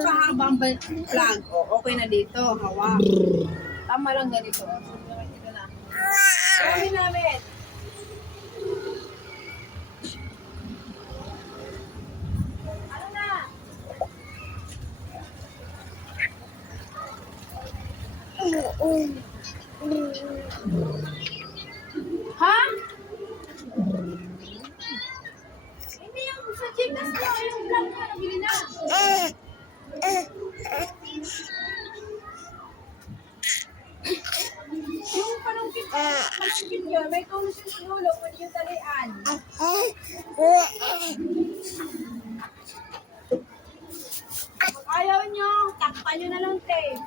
kahaba ang plug. O, okay na dito. Hawak. Tama lang ganito. Ito na. Gawin namin. Ano na? Ha? Hindi yung sa gymnast ko. Yung plug na nabili na. Yung panungkit yun, may tulos yung sinulog, pwede yung talian. Pag ayaw nyo, takpan nyo na lang tape.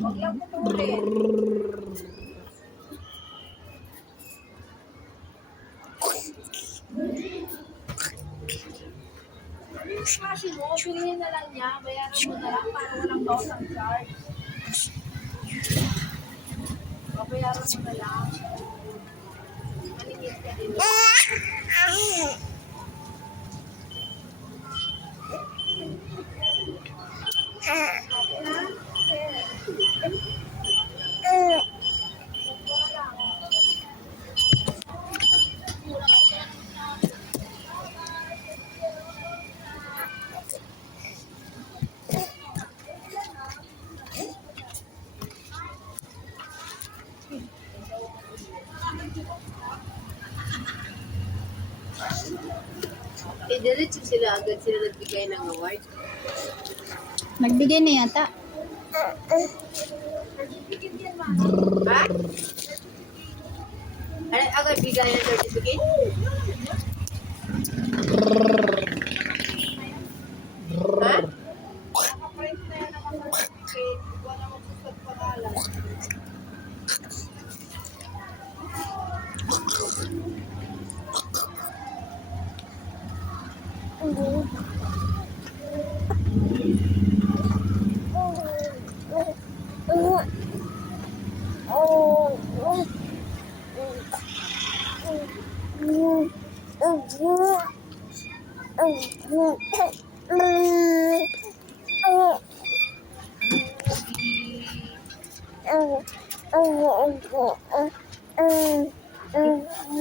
Huwag lang putulin. Yung klase mo, pilihin na lang niya, bayaran mo na lang para walang bawas ang charge. Bayaran mo na lang. Maningit ka din. Diretso sila agad sila nagbigay ng award. Nagbigay na yata. Ha? Ano agad bigay ng certificate? Ha? Nakaprint na yan ang certificate. Wala mo susad pangalan. Oh,